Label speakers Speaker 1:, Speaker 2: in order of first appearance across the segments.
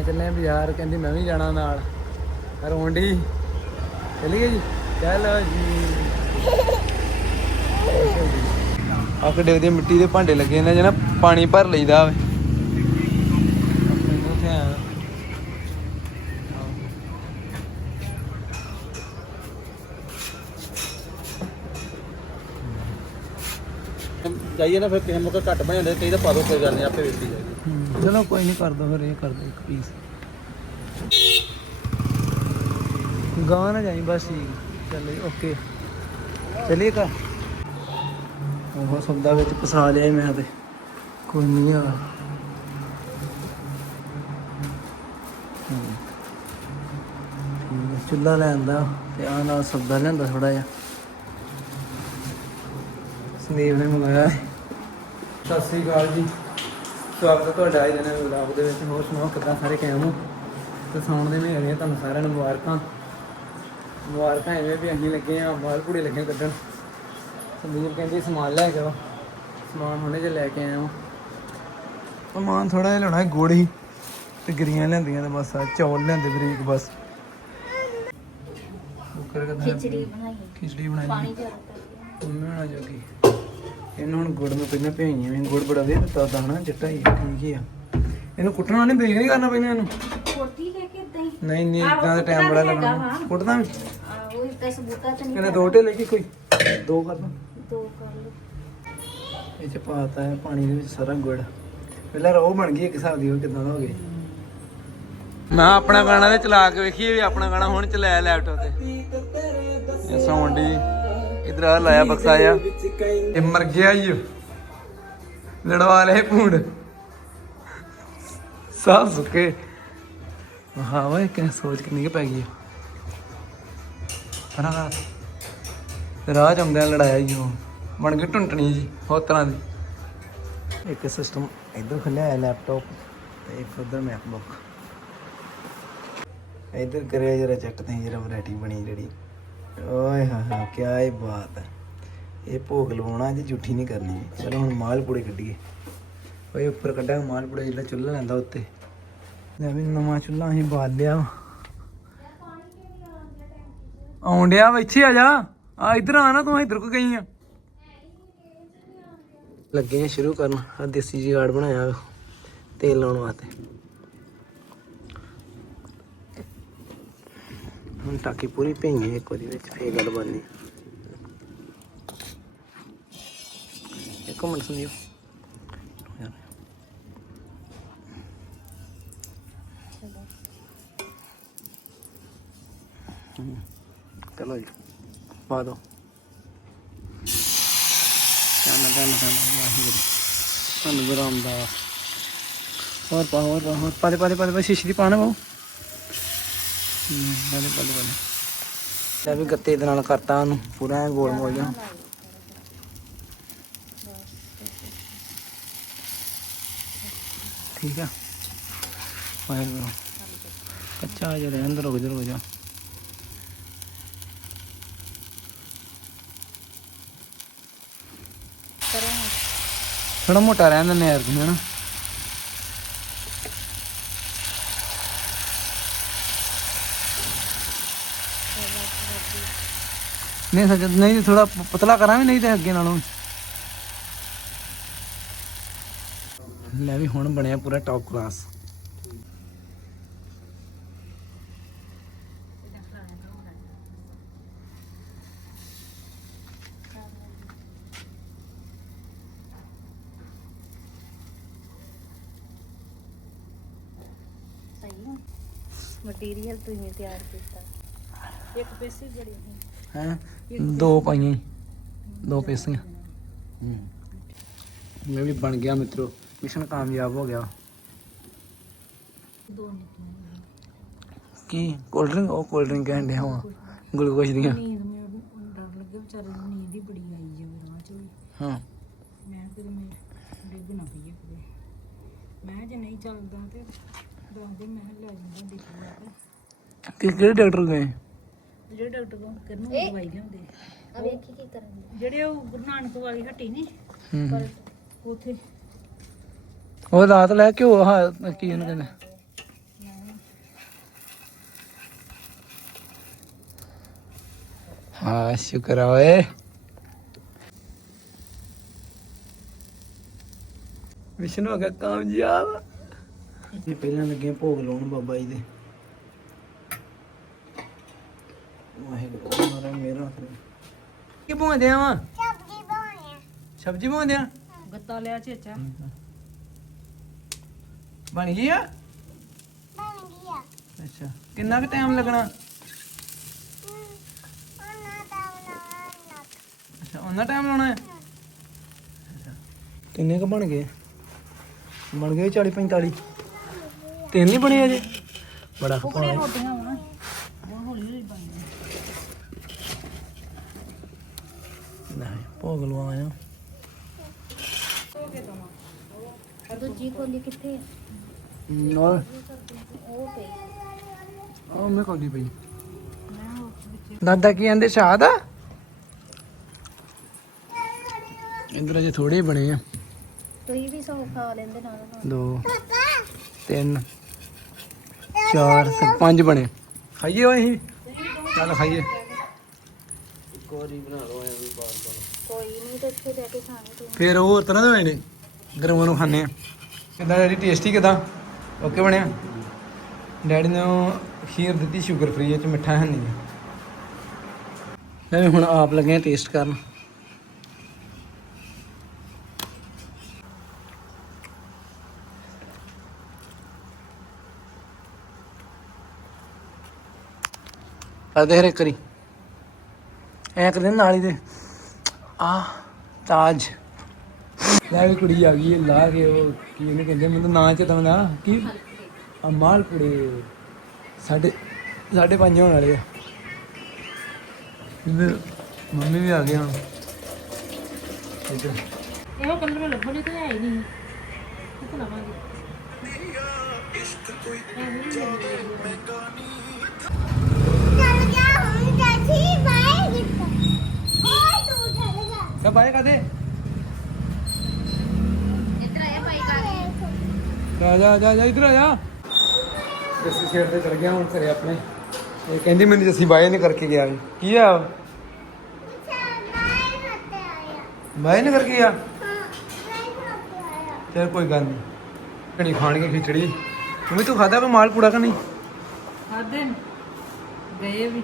Speaker 1: ਮੈਂ ਚੱਲੇ ਬਾਜ਼ਾਰ, ਕਹਿੰਦੀ ਮੈਂ ਵੀ ਜਾਣਾ ਨਾਲ। ਰੋਂਡੀ ਚਲੀਏ ਜੀ ਚਲੋ ਜੀ। ਆ ਕਿੱਡੇ ਵਧੀਆ ਮਿੱਟੀ ਦੇ ਭਾਂਡੇ ਲੱਗੇ ਨੇ, ਜਿਹਨਾਂ ਪਾਣੀ ਭਰ ਲਈਦਾ ਵੇ ਆਪਣੇ ਨੂੰ ਉੱਥੇ ਆਇਆ
Speaker 2: ਜਾਈਏ ਨਾ ਫਿਰ ਕਿਸੇ ਮੌਕੇ ਘੱਟ ਬਣ ਜਾਂਦੇ ਕਈ ਤਾਂ ਪਾ ਦੋ ਕੋਈ ਗੱਲ ਨਹੀਂ ਆਪੇ ਵੇਚੀ ਜਾਏਗੀ।
Speaker 1: ਹਮ, ਚਲੋ ਕੋਈ ਨਹੀਂ ਕਰ ਦੋ ਫਿਰ ਇਹ ਕਰ ਦੋ ਇੱਕ ਪੀਸ ਗਾਂ ਨਾ ਜਾਈ ਬਸ ਠੀਕ ਚੱਲੇ ਓਕੇ। ਚਲਿਏ ਕਾ ਉਹ ਸੌਦਾ ਵਿੱਚ ਫਸਾ ਲਿਆ ਮੈਂ ਤੇ। ਕੋਈ ਨਹੀਂ ਆ। ਚੁੱਲਾ ਲੈਂਦਾ ਤੇ ਆ ਨਾਲ ਸੌਦਾ ਲੈਂਦਾ ਥੋੜਾ ਜਿਹਾ। ਸੰਦੀਪ ਨੇ ਮੰਗਾਇਆ। ਹੈ। ਸਤਿ ਸ੍ਰੀ ਅਕਾਲ ਜੀ। ਸਵਾਗਤ ਹੈ ਤੁਹਾਡਾ ਅੱਜ ਦੇ ਵਲੌਗ ਦੇ ਵਿੱਚ। ਹੋਰ ਸੁਣਾਓ ਕਿੱਦਾਂ ਸਾਰੇ ਕਾਇਮ ਹੋ? ਤੇ ਸੌਣ ਦੇ ਮਹੀਨੇ ਤੁਹਾਨੂੰ ਸਾਰਿਆਂ ਨੂੰ ਮੁਬਾਰਕਾਂ। ਮੁਬਾਰਕਾਂ ਐਵੇਂ ਵੀ ਅਸੀਂ ਲੱਗੇ ਆ ਮਾਲ ਪੂੜੇ ਲੱਗੇ ਕੱਢਣ। ਸੰਦੀਪ ਕਹਿੰਦੀ ਸਮਾਨ ਲੈ ਕੇ ਆਓ। ਸਮਾਨ ਹੁਣੇ ਜੇ ਲੈ ਕੇ ਆਇਆ ਹਾਂ। ਸਮਾਨ ਥੋੜਾ ਜਿਹਾ ਲੈਣਾ ਗੁੜ ਹੀ। ਤੇ ਗਰੀਆਂ ਲੈਂਦੀਆਂ ਤੇ ਬਸ ਆ ਚੌਲ ਲੈਂਦੇ ਬਰੀਕ ਬਸ।
Speaker 3: ਖਿਚੜੀ ਬਣਾਈ।
Speaker 1: ਖਿਚੜੀ ਬਣਾਈ।
Speaker 3: ਪਾਣੀ
Speaker 1: ਜੋਗੀ ਇਹਨੂੰ ਹੁਣ ਗੁੜ ਨੂੰ ਪਹਿਲਾਂ ਭੇਈਆਂ ਮੈਂ ਗੁੜ ਬੜਾ ਦੇ ਦਿੱਤਾ ਦਾਣਾ ਚਿੱਟਾ ਹੀ ਆ, ਠੀਕ ਹੀ ਆ। ਇਹਨੂੰ ਕੁੱਟਣਾ ਨਹੀਂ ਬੇਕ ਨਹੀਂ ਕਰਨਾ ਪੈਣਾ ਇਹਨੂੰ।
Speaker 3: ਕੋਟੀ ਲੈ ਕੇ ਇਦਾਂ ਹੀ?
Speaker 1: ਨਹੀਂ ਨਹੀਂ ਇਦਾਂ ਦਾ ਟਾਈਮ ਬੜਾ ਲੱਗਣਾ
Speaker 3: ਵਾ।
Speaker 1: ਕੁੱਟਦਾ ਵੀ।
Speaker 3: ਆ ਉਹ ਇੱਕ ਸਬੂਤਾ ਤਾਂ ਨਹੀਂ
Speaker 1: ਇਹਨੇ ਦੋ ਢੇ ਲੈ ਕੇ ਕੋਈ। ਦੋ ਕਰ ਲਾ
Speaker 3: ਦੋ ਕਰ ਲਓ।
Speaker 1: ਇਹ ਚ ਪਾਤਾ ਹੈ ਪਾਣੀ ਦੇ ਵਿੱਚ ਸਾਰਾ ਗੁੜ। ਪਹਿਲਾਂ ਰੋ ਬਣ ਗਈ ਇੱਕ ਹਿਸਾਬ ਦੀ ਉਹ ਕਿਦਾਂ ਦਾ ਹੋ ਗਿਆ? ਮੈਂ ਆਪਣਾ ਗਾਣਾ ਤੇ ਚਲਾ ਕੇ ਵੇਖੀਏ ਵੀ ਆਪਣਾ ਗਾਣਾ ਹੁਣ ਚਲਾਇਆ ਲੈਪਟਾਪ ਤੇ। ਇਹ ਸਾਊਂਡ ਹੀ ਇਧਰ ਆ, ਲਾਇਆ ਬਕਸਾ ਆ ਇਹ ਮਰ ਗਿਆ ਈ ਓ। ਲੜਵਾ ਲਏ ਪੂੰਡ ਸਾਹ ਸੁੱਕੇ। ਹਾਂ ਵਾ ਕਿ ਸੋਚ ਕਿੰਨੀ ਕੁ ਪੈ ਗਈ ਹਨਾ ਕਰ ਰਾਹ ਚ ਲੜਾਇਆ ਜੀ ਉਹ ਬਣ ਗਈ ਟੁੰਟਣੀ ਜੀ, ਹੋਰ ਤਰ੍ਹਾਂ ਦੀ। ਇੱਕ ਸਿਸਟਮ ਇਧਰ ਖੁੱਲਿਆ ਹੈ ਲੈਪਟਾਪ ਤੇ ਇੱਕ ਉਧਰ ਮੈਕਬੁੱਕ ਇਧਰ ਕਰਿਆ ਜਰਾ ਚੈੱਕ ਤੇ ਜਰਾ ਵੈਰਾਈਟੀ ਬਣੀ ਜਿਹੜੀ। ਓਏ ਹਾਂ ਹਾਂ ਕੀ ਇਹ ਬਾਤ ਹੈ ਇਹ ਭੋਗ ਲਵਾਉਣਾ ਜੀ ਝੂਠੀ ਨਹੀਂ ਕਰਨੀ। ਚਲੋ ਹੁਣ ਮਾਲ ਕੱਢੀਏ। ਓਏ, ਉੱਪਰ ਕੱਢਾਂਗੇ ਮਾਲ ਜਿਹੜਾ ਚੁੱਲ੍ਹਾ ਲੈਂਦਾ ਉੱਤੇ। ਲੈ ਵੀ ਨਵਾਂ ਚੁੱਲ੍ਹਾ ਅਸੀਂ ਬਾਲ ਲਿਆ ਵਾ। ਆਉਣ ਇੱਥੇ ਆ ਜਾ। ਆ ਇੱਧਰ ਆ ਨਾ ਤੂੰ ਇੱਧਰ ਕੋ ਗਈ ਆ। ਲੱਗੇ ਆ ਸ਼ੁਰੂ ਕਰਨ। ਆ ਦੇਸੀ ਜੁਗਾੜ ਬਣਾਇਆ ਤੇਲ ਲਾਉਣ ਵਾਸਤੇ। ਹੁਣ ਟਾਕੀ ਪੂਰੀ ਭੇਈਏ ਇੱਕ ਵਾਰੀ ਵਿੱਚ ਫੇਰ ਗੱਲ ਬਣਨੀ। ਇੱਕ ਮਿੰਟ ਸੁਣਿਓ। ਚਲੋ ਜੀ, ਪਾ ਦੋ। ਚੰਨ ਚੰਨ ਚੰਨ ਵਾਹਿਗੁਰੂ। ਧੰਨ ਗੁਰੂ ਰਾਮਦਾਸ। ਹੋਰ ਪਾ ਹੋਰ ਪਾ ਹੋਰ ਪਾ ਦੇ ਪਾ ਦੇ ਪਾ ਦੇ ਸ਼ੀਸ਼ੀ ਦੀ ਪਾਣਾ ਬਾਉ ਪਾ ਦੇ ਪਾ ਲੈ ਵੀ ਗੱਤੇ ਦੇ ਨਾਲ ਕਰਤਾ ਉਹਨੂੰ, ਪੂਰਾ ਗੋਲ ਮੋਲ ਜਾ ਠੀਕ ਆ। ਵਾਹਿਗੁਰੂ ਕੱਚਾ ਜਿਹੜਾ ਅੰਦਰ ਰੁਕ ਜਾ ਰੁਕ ਜਾ। ਥੋੜਾ ਮੋਟਾ ਰਹਿਣ ਦਿੰਦੇ ਯਾਰ, ਹਨਾ? ਨਹੀਂ ਸੱਚ, ਨਹੀਂ ਥੋੜਾ ਪਤਲਾ ਕਰਾਂਗੇ, ਨਹੀਂ ਤੇ ਅੱਗੇ ਨਾਲੋਂ। ਲੈ ਵੀ ਹੁਣ ਬਣਿਆ ਪੂਰਾ ਟੌਪ ਕਲਾਸ
Speaker 3: ਮਟੀਰੀਅਲ ਤੁਸੀਂ ਤਿਆਰ ਕੀਤਾ। ਇੱਕ ਪੇਸੀ ਬੜੀ ਹੈ।
Speaker 1: ਹੈ? ਦੋ ਪਾਈਆਂ। ਦੋ ਪੇਸੀਆਂ। ਮੈਂ ਵੀ ਬਣ ਗਿਆ ਮਿੱਤਰੋ। ਮਿਸ਼ਨ ਕਾਮਯਾਬ ਹੋ ਗਿਆ।
Speaker 3: ਦੋ
Speaker 1: ਕੀ? Cold drink? ਉਹ ਕੋਲਡ ਡਰਿੰਕ ਕਹਿੰਦੇ ਹਾਂ ਗਲੂਕੋਸ਼ ਦੀਆਂ।
Speaker 3: ਨੀਂਦ ਮੈਨੂੰ ਡਰ ਲੱਗੇ ਵਿਚਾਰੇ ਨੂੰ। ਨੀਂਦ ਹੀ ਬੜੀ ਆਈ ਜਾਵੇ ਰਾਹ ਚ
Speaker 1: ਹਾਂ।
Speaker 3: ਮੈਂ ਕਿਤੇ ਮੈਂ ਡਿੱਗ ਨਾ ਪਈਏ ਕਿਤੇ। ਮੈਂ ਜੇ ਨਹੀਂ ਚੱਲਦਾ ਤੇ ਦੱਸਦੇ ਮੈਂ ਲੈ ਜਾਂਦਾ ਡਿੱਗ
Speaker 1: ਕਿ ਕਿਹੜੇ ਡਾਕਟਰ ਗਏ?
Speaker 3: ਜਿਹੜੇ ਡਾਕਟਰ ਕੋਲ ਕਿਰਨ ਨੂੰ ਦਵਾਈ ਲਿਆਉਂਦੇ ਆ। ਵੇਖੀ ਕੀ ਕਰਨ ਜਿਹੜੇ ਉਹ ਗੁਰੂ ਨਾਨਕ ਵਾਲੀ ਹੱਟੀ ਨਹੀਂ
Speaker 1: ਹੂੰ
Speaker 3: ਉਥੇ।
Speaker 1: ਉਹ ਰਾਤ ਲੈ ਕੇ ਉਹ ਕੀ ਇਹਨੂੰ ਕਹਿੰਦੇ? ਹਾਂ ਸ਼ੁਕਰ ਆ ਵਿਸ਼ਨੂੰ ਅਗਾ ਕਾਮਯਾਬ। ਇਹ ਪਹਿਲਾਂ ਲੱਗੇ ਭੋਗ ਲਾਉਣ ਬਾਬਾ ਜੀ ਦੇ। ਵਾਹਿਗੁਰੂ ਮਾਰਾ ਮੇਰਾ ਕੀ ਬੋਂਦੇ ਆ ਸਬਜੀ ਬੋਂਦੇ ਆ।
Speaker 3: ਗੱਤਾ ਲਿਆ ਚੇਚਾ।
Speaker 1: ਬਣ ਗਈ ਆ? ਅੱਛਾ। ਕਿੰਨਾ ਕੁ ਟਾਈਮ ਲੱਗਣਾ? ਅੱਛਾ ਉਹਨਾਂ ਟਾਈਮ ਲਾਉਣਾ ਹੈ। ਕਿੰਨੇ ਕ ਬਣ ਗਏ? ਬਣ ਗਏ 40 45 ਤਿੰਨ ਹੀ ਬਣੇ ਅਜੇ ਬੜਾ ਖਪਾਇਆ
Speaker 3: ਰੋਟੀਆਂ ਹੋਣਾ ਬਹੁਤ ਹੌਲੀ ਹੌਲੀ ਬਣਦੀਆਂ
Speaker 1: ਨਹੀਂ ਭੋਗ ਲਵਾਇਆ
Speaker 3: ਦੂਜੀ ਕੋਲੀ ਕਿੱਥੇ ਹੈ
Speaker 1: ਨਾਲ
Speaker 3: ਉਹ ਪਈ
Speaker 1: ਉਹ ਮੈਂ ਕੋਲੀ ਪਈ।
Speaker 3: ਮੈਂ ਉਸ ਵਿੱਚ
Speaker 1: ਦਾਦਾ ਕੀ ਕਹਿੰਦੇ ਸ਼ਾਦ ਆ? ਇੰਦਰ ਅਜੇ ਥੋੜੇ ਹੀ ਬਣੇ ਆ।
Speaker 3: ਤੁਸੀਂ ਵੀ ਸੌ ਖਾ ਲੈਂਦੇ ਨਾਲ ਨਾਲ।
Speaker 1: ਦੋ ਤਿੰਨ ਚਾਰ ਸ- ਪੰਜ ਬਣੇ। ਖਾਈਏ ਓਏ ਅਸੀਂ? ਚੱਲ ਖਾਈਏ।
Speaker 2: ਕੋਰੀ ਬਣਾ ਲਓ ਐ ਵੀ ਬਾਰ ਬਾਰ
Speaker 3: ਕੋਈ ਨਹੀਂ ਤੇ ਇੱਥੇ ਬਹਿ ਕੇ ਖਾਣੇ ਤੂੰ
Speaker 1: ਫਿਰ ਉਹ ਹੋਰ ਤਰ੍ਹਾਂ ਦੇ ਹੋਏ ਨੇ ਗਰਮਾਂ ਨੂੰ ਖਾਣੇ ਆ। ਕਿਦਾਂ ਡੈਡੀ ਟੇਸਟੀ ਕਿਦਾਂ? ਓਕੇ ਬਣਿਆ? ਡੈਡੀ ਨੇ ਉਹ ਖੀਰ ਦਿੱਤੀ ਸ਼ੂਗਰ ਫ੍ਰੀ ਚ ਮਿੱਠਾ ਹੈ ਨਹੀਂ। ਲੈ ਹੁਣ ਆਪ ਲੱਗੇ ਟੇਸਟ ਕਰਨ। ਅਦੇ ਹਰੇ ਕਰੀ ਐ ਕਰਦੇ ਨਾਲ ਹੀ ਦੇ। ਆ ਤਾਜ। ਲੈ ਵੀ ਕੁੜੀ ਆ ਗਈ ਲਾ ਕੇ ਉਹ ਕੀ ਇਹਨੂੰ ਕਹਿੰਦੇ ਮੈਨੂੰ ਨਾਂ ਚ ਤਾਂ ਨਾ ਕੀ ਅਮਾਲ ਕੁੜੇ ਸਾਡੇ ਸਾਡੇ ਪੰਜ ਹੋਣ ਵਾਲੇ ਆ। ਇਹਦੇ ਮੰਮੀ ਵੀ ਆ ਗਏ ਹੁਣ। ਇੱਧਰ
Speaker 3: ਇਹੋ ਕਲਰ ਮੈਂ ਲੱਭਣੀ ਤੇ ਹੈ ਹੀ ਨਹੀਂ। ਕਿੱਥੇ ਲਵਾਂਗੇ
Speaker 1: ਸਭ ਆਏ ਕਦੇ ਆ ਜਾ ਜਾ ਜਾ ਇਧਰ ਆ ਜਾ। ਜੱਸੀ ਛੇੜ ਤੇ ਚਲ ਗਿਆ ਹੁਣ ਘਰੇ ਆਪਣੇ। ਇਹ ਕਹਿੰਦੀ ਮੈਨੂੰ ਜੱਸੀ ਬਾਏ ਨੇ ਕਰਕੇ ਗਿਆ। ਕੀ ਆ? ਬਾਏ ਨੇ ਕਰਕੇ ਗਿਆ? ਚਲ ਕੋਈ ਗੱਲ ਨਹੀਂ ਕਣੀ ਖਾਣਗੇ ਖਿਚੜੀ। ਤੂੰ ਵੀ ਤੂੰ ਖਾਦਾ ਕੋ ਮਾਲ ਪੂੜਾ ਕਾ ਨਹੀਂ?
Speaker 3: ਖਾਦੇ ਗਏ ਵੀ।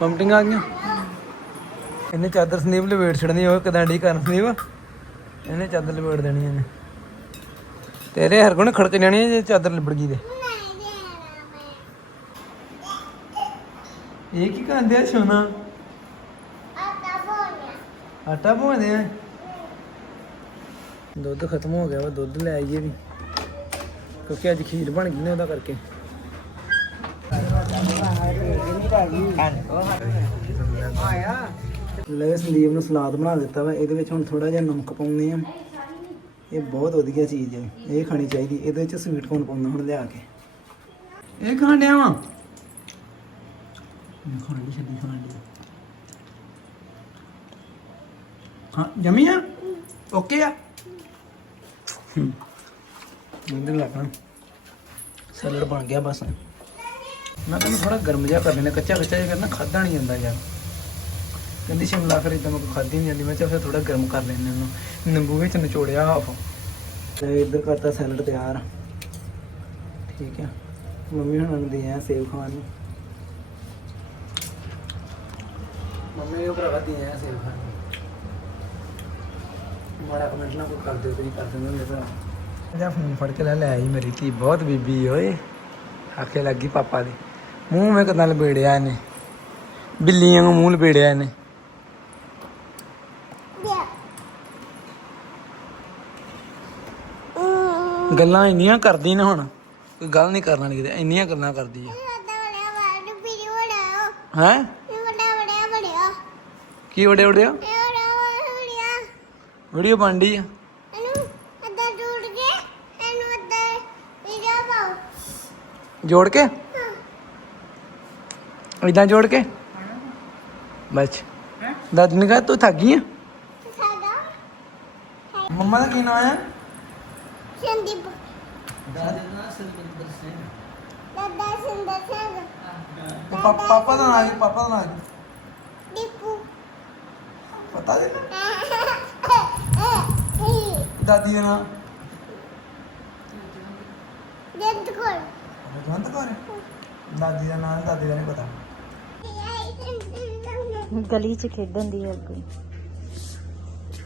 Speaker 1: ਪੰਪਟਿੰਗ ਆ ਗਈਆਂ? ਇਹਨੇ ਚਾਦਰ ਸਨੀਪ ਲਵੇੜ ਛੜਨੀ ਉਹ ਕਿਦਾਂ ਡੀ ਕਰਨ ਸਨੀਪ ਇਹਨੇ ਚਾਦਰ ਲਵੇੜ ਦੇਣੀ ਇਹਨੇ। ਤੇਰੇ ਹਰਗੁਣ ਖੜਕ ਜਾਣੀ ਜੇ ਚਾਦਰ ਲਿਬੜ ਗਈ ਤੇ। ਇਹ ਕੀ ਕਹਿੰਦੇ ਆ ਸੋਨਾ? ਆਟਾ ਭੋਂਦੇ ਆ। ਦੁੱਧ ਖਤਮ ਹੋ ਗਿਆ ਵਾ, ਦੁੱਧ ਲੈ ਆਈਏ ਵੀ। ਕਿਉਂਕਿ ਅੱਜ ਖੀਰ ਬਣ ਗਈ ਨਾ ਉਹਦਾ ਕਰਕੇ। ਲੈ ਸੰਦੀਪ ਨੂੰ ਸਲਾਦ ਬਣਾ ਦਿੱਤਾ ਵਾ, ਇਹਦੇ ਵਿੱਚ ਹੁਣ ਥੋੜਾ ਜਿਹਾ ਨਮਕ ਪਾਉਂਦੇ ਆ। ਇਹ ਬਹੁਤ ਵਧੀਆ ਚੀਜ਼ ਹੈ। ਇਹ ਖਾਣੀ ਚਾਹੀਦੀ। ਇਹਦੇ ਵਿੱਚ ਸਵੀਟ ਕੋਰਨ ਪਾਉਂਦਾ ਹੁਣ ਲਿਆ ਕੇ। ਇਹ ਖਾਣ ਡਿਆ ਵਾ? ਖਾਣ ਦੀ ਛੱਡੀ ਖਾਣ ਦੀ ਹਾਂ, ਜਮੀ ਆ? ਓਕੇ ਆ? ਬੰਦ ਲੱਗਣਾ ਸੈਲਡ ਬਣ ਗਿਆ ਬਸ। ਮੈਂ ਕਹਿੰਦਾ ਥੋੜਾ ਗਰਮ ਜਿਹਾ ਕਰ ਲੈਣਾ ਕੱਚਾ ਕੱਚਾ ਜਿਹਾ ਕਰਨਾ ਖਾਦਾ ਨਹੀਂ ਜਾਂਦਾ ਯਾਰ। ਕਹਿੰਦੀ ਸ਼ਿਮਲਾ ਫਿਰ ਇਦਾਂ ਮੈਂ ਖਾਦੀ ਨਹੀਂ ਜਾਂਦੀ। ਮੈਂ ਕਿਹਾ ਫਿਰ ਥੋੜਾ ਗਰਮ ਕਰ ਲੈਣੇ ਇਹਨੂੰ ਨਿੰਬੂ ਵਿੱਚ ਨਿਚੋੜਿਆ ਹਾਫ ਤੇ ਇੱਧਰ ਕਰਤਾ ਸੈਲਡ ਤਿਆਰ। ਠੀਕ ਹੈ ਮੰਮੀ ਹੁਣਾਂ ਨੂੰ ਦੇ ਆ ਸੇਬ ਖਾਣ ਨੂੰ। ਮੰਮੀ ਉਹ ਭਰਾਵਾ ਦੇ ਆ ਸੇਬ ਖਾਣ ਮਾੜਾ ਕਮੈਂਟ ਨਾ ਕੋਈ ਕਰ ਦਿਓ, ਤੁਸੀਂ ਕਰ ਦਿੰਦੇ ਹੁੰਦੇ ਭਰਾ ਜਾ ਫੋਨ ਫੜ ਕੇ ਲੈ ਲੈ ਆਈ ਮੇਰੀ ਧੀ, ਬਹੁਤ ਬੀਬੀ ਓਏ। ਆਖੇ ਲੱਗੀ ਪਾਪਾ ਦੇ। ਮੂੰਹ ਮੇ ਕਦਾਂ ਲਬੇੜਿਆ ਇਹਨੇ? ਬਿੱਲੀਆਂ ਨੂੰ ਮੂੰਹ ਲਬੇੜਿਆ ਇਹਨੇ। ਗੱਲਾਂ ਇੰਨੀਆਂ ਕਰਦੀ ਨਾ ਹੁਣ ਕੋਈ ਗੱਲ ਨਹੀਂ ਕਰਨ ਵਾਲੀ ਕਿਤੇ ਇੰਨੀਆਂ ਗੱਲਾਂ ਕਰਦੀ ਆ। ਹੈ? ਕੀ ਵੜੇ ਵੜਿਆ? ਵੀਡੀਓ ਬਣਦੀ ਆ। ਜੋੜ ਕੇ? ਇਦਾਂ ਜੋੜ ਕੇ? ਬਸ। ਦਾਦੀ ਨੇ ਕਹਾ ਤੂੰ ਥੱਕ ਗਈ ਆ? ਮੰਮਾ ਦਾ ਕੀ ਨਾਮ ਆ?
Speaker 4: ਸੰਦੀਪ
Speaker 2: ਦਾਦੇ ਦਾ ਨਾਂ ਸਰਬੰਦਰ ਸਿੰਘ।
Speaker 4: ਦਾਦਾ ਸੁੰਦਰ ਸਿੰਘ।
Speaker 1: ਤੇ ਪਾ- ਪਾਪਾ ਦਾ ਨਾਮ ਕੀ? ਪਾਪਾ ਦਾ ਨਾਮ ਕੀ? ਪਤਾ ਦੇ ਦਾਦੀ ਦਾ ਨਾਮ
Speaker 4: ਦੇਦ ਕੋਲ
Speaker 1: ਜਵੰਤ ਕੌਰ? ਹੈ? ਦਾਦੀ ਦਾ ਨਾਮ ਦਾਦੀ ਦਾ ਨਹੀਂ ਪਤਾ।
Speaker 3: ਗਲੀ 'ਚ ਖੇਡਣ ਦੀ ਅੱਗੂ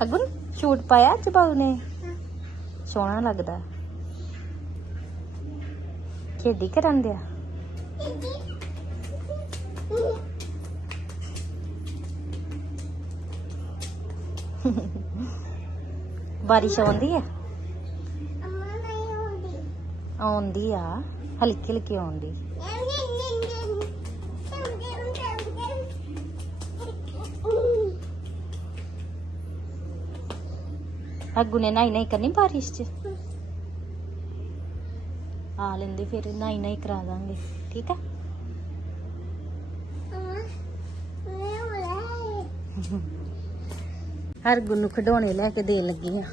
Speaker 3: ਅਗੁਨ ਸ਼ੂਟ ਪਾਇਆ ਚਬਾਉ ਨੇ? ਸੋਹਣਾ ਲੱਗਦਾ ਖੇਡੀ ਕਰਨ ਦਿਆ। ਬਾਰਿਸ਼ ਆਉਂਦੀ
Speaker 4: ਹੁੰਦੀ
Speaker 3: ਆਉਂਦੀ। ਆ। ਹਲਕੀ ਹਲਕੀ ਆਉਂਦੀ। ਅੱਗੂ ਨੇ ਨਾਈ ਨਾਈ ਕਰਨੀ ਬਾਰਿਸ਼ 'ਚ? ਆ ਲੈਂਦੇ ਫਿਰ, ਨਾਈ ਨਾਈ ਕਰਾ ਦਾਂਗੇ, ਠੀਕ ਆ? ਹਰ ਗੁੰਨੂ ਖਿਡੌਣੇ ਲੈ ਕੇ ਦੇਣ ਲੱਗੀ ਆ।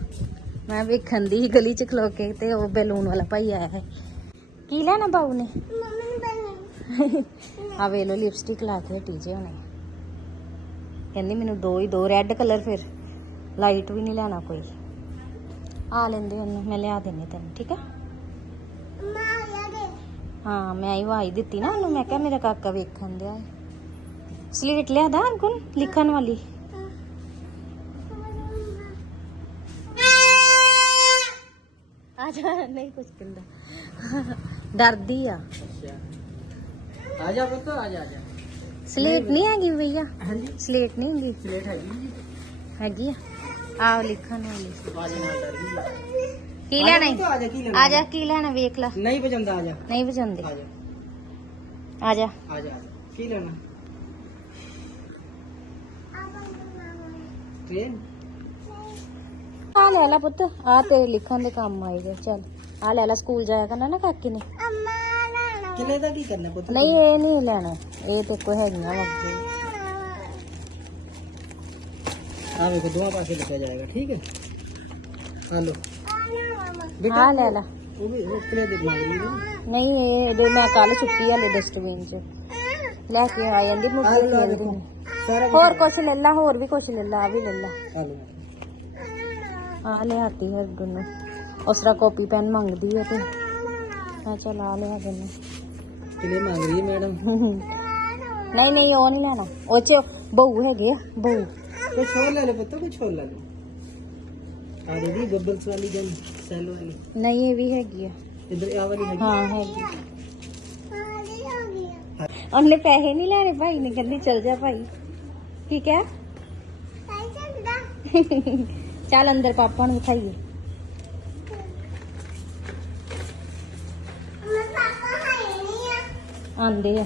Speaker 3: ਮੈਂ ਵੇਖਣ ਦੀ ਗਲੀ 'ਚ ਖਲੋ ਕੇ ਤੇ ਉਹ ਬੈਲੂਨ ਵਾਲਾ ਭਾਈ ਆਇਆ ਹੈ। ਕੀ ਲੈਣਾ ਬਾਊ ਨੇ? ਆ ਵੇ ਲੋ ਲਿਪਸਟਿਕ ਲਾ ਕੇ ਹਟੀ ਜੇ ਉਹਨੇ ਕਹਿੰਦੀ ਮੈਨੂੰ ਦੋ ਹੀ ਦੋ, ਰੈੱਡ ਕਲਰ ਫਿਰ। ਲਾਈਟ ਵੀ ਨਹੀਂ ਲੈਣਾ ਕੋਈ। ਆ ਲੈਂਦੇ ਉਹਨੂੰ ਮੈਂ ਲਿਆ ਦਿੰਨੀ ਤੈਨੂੰ ਠੀਕ ਹੈ ਹਾਂ ਮੈਂ ਹੀ ਵਾਈ ਦਿੱਤੀ ਨਾ ਉਹਨੂੰ ਮੈਂ ਕਿਹਾ ਮੇਰਾ ਕਾਕਾ ਵੇਖਣ ਦਿਆ ਸਲੀਟ ਲਿਆ ਦਾ ਗੁਣ ਲਿਖਣ ਵਾਲੀ? ਆ ਜਾ ਨਹੀਂ ਕੁਝ ਕਹਿੰਦਾ। ਡਰਦੀ ਆ।
Speaker 1: ਆ ਜਾ ਪੁੱਤ ਆ ਜਾ ਆ ਜਾ।
Speaker 3: ਸਲੇਟ ਨਹੀਂ ਹੈਗੀ ਭਈਆ?
Speaker 1: ਹਾਂਜੀ।
Speaker 3: ਸਲੇਟ ਨਹੀਂ ਹੈਗੀ?
Speaker 1: ਪਲੇਟ ਹੈਗੀ
Speaker 3: ਹੈਗੀ ਆ। ਆਹ ਲਿਖਣ ਵਾਲੀ। ਕੀ ਲੈਣਾ ਈ?
Speaker 1: ਆ ਜਾ ਕੀ ਲੈਣਾ?
Speaker 3: ਆ ਜਾ ਕੀ ਲੈਣਾ ਵੇਖ ਲੈ।
Speaker 1: ਨਹੀਂ ਪਜੰਦਾ ਆ ਜਾ।
Speaker 3: ਨਹੀਂ ਵਜਾਉਂਦੇ
Speaker 1: ਆ ਜਾ।
Speaker 3: ਆ ਜਾ।
Speaker 1: ਆ ਜਾ ਕੀ ਲੈਣਾ? ਟ੍ਰੇਨ
Speaker 3: ਆ ਲੈ ਲੈ ਪੁੱਤ ਆ ਤੇ ਲਿਖਣ ਦੇ ਕੰਮ ਆਏਗਾ ਚੱਲ। ਆ ਲੈ ਲੈ ਸਕੂਲ ਜਾਇਆ ਕਰਨਾ ਨਾ ਕਾਕੇ ਨੇ।
Speaker 1: ਕਿਲੇ ਦਾ ਕੀ ਕਰਨਾ ਪੁੱਤ
Speaker 3: ਨਹੀਂ ਇਹ ਨਹੀਂ ਲੈਣਾ ਇਹ ਤੇ ਕੋਈ ਹੈਗੀਆਂ ਵਗੇ
Speaker 1: ਆ ਵੇਖੋ ਦੋਵਾਂ ਪਾਸੇ ਲਿਖਿਆ ਜਾਏਗਾ ਠੀਕ ਹੈ ਆ ਲੋ
Speaker 3: ਆ ਲੈ ਲੈ
Speaker 1: ਉਹ ਵੀ ਉਹ ਕਿਲੇ ਦੇ ਮੰਗ ਰਹੀ ਹੈ
Speaker 3: ਨਹੀਂ ਇਹ ਇਹਦੇ ਮੈਂ ਕੱਲ ਸੁੱਟੀ ਆ ਲੋ ਡਸਟਬਿਨ ਚ ਲੈ ਕੇ ਆ ਜਾਂਦੀ ਮੁੱਕ
Speaker 1: ਆ ਲੋ ਆ ਦੇਖੋ ਸਾਰਾ
Speaker 3: ਹੋਰ ਕੁਛ ਲੈ ਲਾ ਹੋਰ ਵੀ ਕੁਛ ਲੈ ਲਾ ਆ ਵੀ ਲੈ ਲਾ
Speaker 1: ਆ ਲੋ
Speaker 3: ਆ ਲਿਆਤੀ ਹੈ ਗੁੰਨੂ ਉਸ ਤਰ੍ਹਾਂ ਕਾਪੀ ਪੈਨ ਮੰਗਦੀ ਹੈ ਤੇ ਮੈਂ ਚਲ ਆ ਲਿਆ ਗੁੰਨੂ
Speaker 1: ਕਿਲੇ ਮੰਗ ਰਹੀ ਹੈ ਮੈਡਮ
Speaker 3: ਨਹੀਂ ਨਹੀਂ ਉਹ ਨਹੀਂ ਲੈਣਾ ਉਹ
Speaker 1: ਕੁਛ ਹੋਰ ਲੈ ਲੈ ਪੁੱਤ ਕੁਛ ਹੋਰ ਲੈ ਲੈ ਆ ਰਹੀ ਗੱਬਲਸ ਵਾਲੀ ਗਨ ਸੈਲ ਵਾਲੀ।
Speaker 3: ਨਹੀਂ ਇਹ ਵੀ ਹੈਗੀ ਆ।
Speaker 1: ਇਧਰ ਆ ਵਾਲੀ ਹੈਗੀ।
Speaker 3: ਹਾਂ ਹੈਗੀ। ਉਹਨੇ ਪੈਸੇ ਨਹੀਂ ਲੈਣੇ ਭਾਈ ਨੇ ਕਹਿੰਦੀ ਚਲ ਜਾ ਭਾਈ। ਠੀਕ ਹੈ? ਚੱਲ ਅੰਦਰ ਪਾਪਾ ਨੂੰ ਵਿਖਾਈਏ। ਆਂਦੇ ਆ।